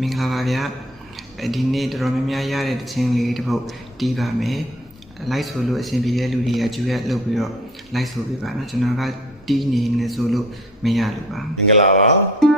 မင်္ဂလာပါဗျာဒီနေ့တော်တော်များများရတဲ့တခြင်းလေးတစ်ပုတ်တီးပါမယ်လိုက်ဆိုလို့အဆင်ပြေတဲ့လူတွေကကျူရက်လုပ်ပြီးတော့လိုက်ဆိုပေးပါနော်ကျွန်တော်ကတီးနေနေဆိုလို့မရလို့ပါမင်္ဂလာပါ